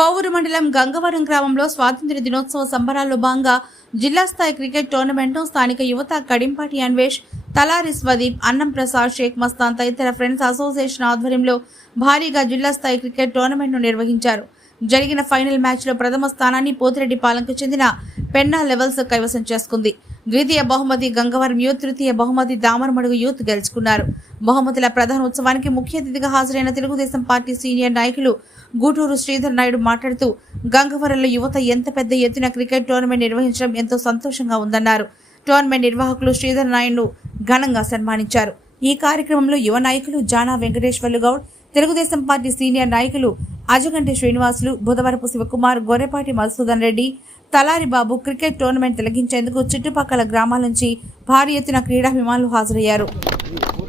కోవూరు మండలం గంగవరం గ్రామంలో స్వాతంత్ర్య దినోత్సవ సంబరాల్లో భాగంగా జిల్లా స్థాయి క్రికెట్ టోర్నమెంట్ను స్థానిక యువత కడింపాటి అన్వేష్ తలారి స్వదీప్ అన్నం ప్రసాద్ షేక్ మస్తాన్ తదితర ఫ్రెండ్స్ అసోసియేషన్ ఆధ్వర్యంలో భారీగా జిల్లా స్థాయి క్రికెట్ టోర్నమెంట్ను నిర్వహించారు. జరిగిన ఫైనల్ మ్యాచ్లో ప్రథమ స్థానాన్ని పోతిరెడ్డిపాలెంకు చెందిన పెన్నా లెవెల్స్ కైవసం చేసుకుంది. ద్వితీయ బహుమతి గంగవరం యూత్ తృతీయ బహుమతి దామరమడుగు యూత్ గెలుచుకున్నారు. బహుమతుల ప్రధాన ఉత్సవానికి ముఖ్య అతిథిగా హాజరైన తెలుగుదేశం పార్టీ సీనియర్ నాయకులు గూటూరు శ్రీధర్ నాయుడు మాట్లాడుతూ గంగవరంలో యువత ఎంత పెద్ద ఎత్తున క్రికెట్ టోర్నమెంట్ నిర్వహించడం ఎంతో సంతోషంగా ఉందన్నారు. టోర్నమెంట్ నిర్వాహకులు శ్రీధర్ నాయుడును ఘనంగా సన్మానించారు. ఈ కార్యక్రమంలో యువ నాయకులు జానా వెంకటేశ్వర్లు గౌడ్ తెలుగుదేశం పార్టీ సీనియర్ నాయకులు అజగంటి శ్రీనివాసులు బుధవరపు శివకుమార్ గొర్రెపాటి మధుసూదన్ రెడ్డి తలారి బాబు క్రికెట్ టోర్నమెంట్ తొలగించేందుకు చుట్టుపక్కల గ్రామాల నుంచి భారీ ఎత్తున క్రీడాభిమానులు హాజరయ్యారు.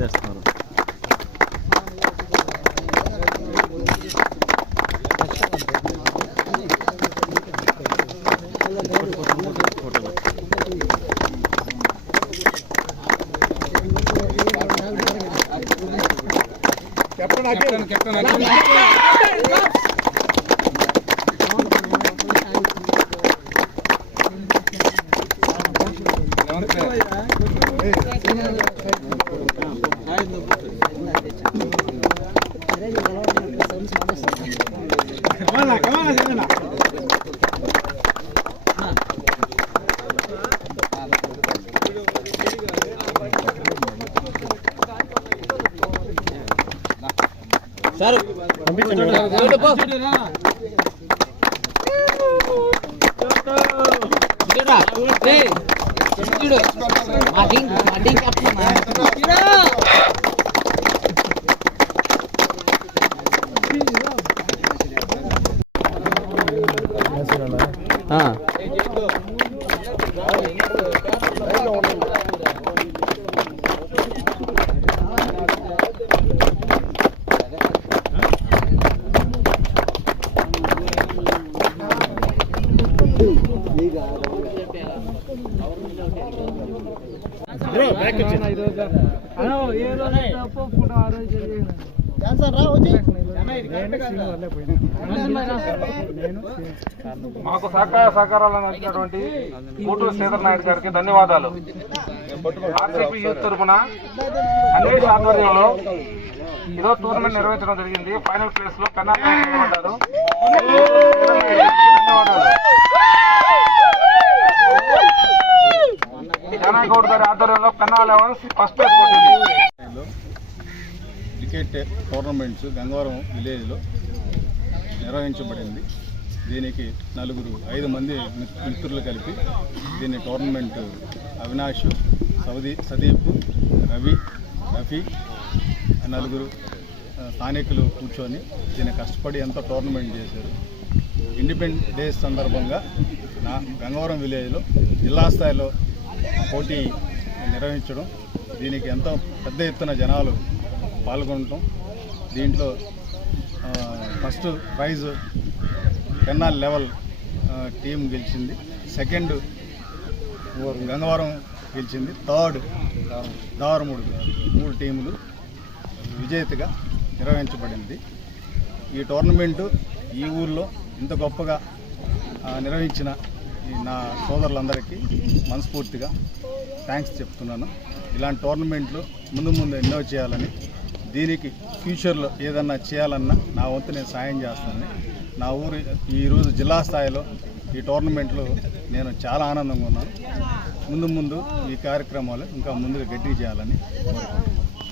చేస్తున్నారు కెప్టెన్ కెప్టెన్ சார் மடிங் மடிங் அப்படி ஆ. మాకు సహకార సహకారాలను అందించినటువంటి కూటూరు శ్రీధర్ నాయుడు గారికి ధన్యవాదాలు. ఆర్సీపీ యూత్ తరఫున అనేక ఆధ్వర్యంలో ఈరోజు టూర్నమెంట్ నిర్వహించడం జరిగింది. ఫైనల్ ప్లేస్లో కన్నా ఆధ్వర్యంలో Penna first cricket tournaments Gangavaram విలేజ్లో నిర్వహించబడింది. దీనికి నలుగురు ఐదు మంది మిత్రులు కలిపి దీన్ని టోర్నమెంట్ అవినాష్ సౌదీ సదీప్ రవి రఫీ నలుగురు స్థానికులు కూర్చొని దీన్ని కష్టపడి ఎంతో టోర్నమెంట్ చేశారు. ఇండిపెండెన్స్ డే సందర్భంగా నా గంగవరం విలేజ్లో జిల్లా స్థాయిలో పోటీ నిర్వహించడం దీనికి ఎంతో పెద్ద ఎత్తున జనాలు పాల్గొనటం దీంట్లో ఫస్ట్ ప్రైజ్ కెన్నాల్ లెవెల్ టీం గెలిచింది. సెకండ్ గంగవరం గెలిచింది. థర్డ్ దారు మూడు టీములు విజేతగా నిర్వహించబడింది. ఈ టోర్నమెంటు ఈ ఊర్లో ఇంత గొప్పగా నిర్వహించిన నా సోదరులందరికీ మనస్ఫూర్తిగా థ్యాంక్స్ చెప్తున్నాను. ఇలాంటి టోర్నమెంట్లు ముందు ముందు ఎన్నో చేయాలని దీనికి ఫ్యూచర్లో ఏదన్నా చేయాలన్నా నా వంతు నేను సాయం చేస్తానని నా ఊరు ఈరోజు జిల్లా స్థాయిలో ఈ టోర్నమెంట్లో నేను చాలా ఆనందంగా ఉన్నాను. ముందు ముందు ఈ కార్యక్రమాలు ఇంకా ముందుగా గట్టి చేయాలని కోరుకుంటున్నాను.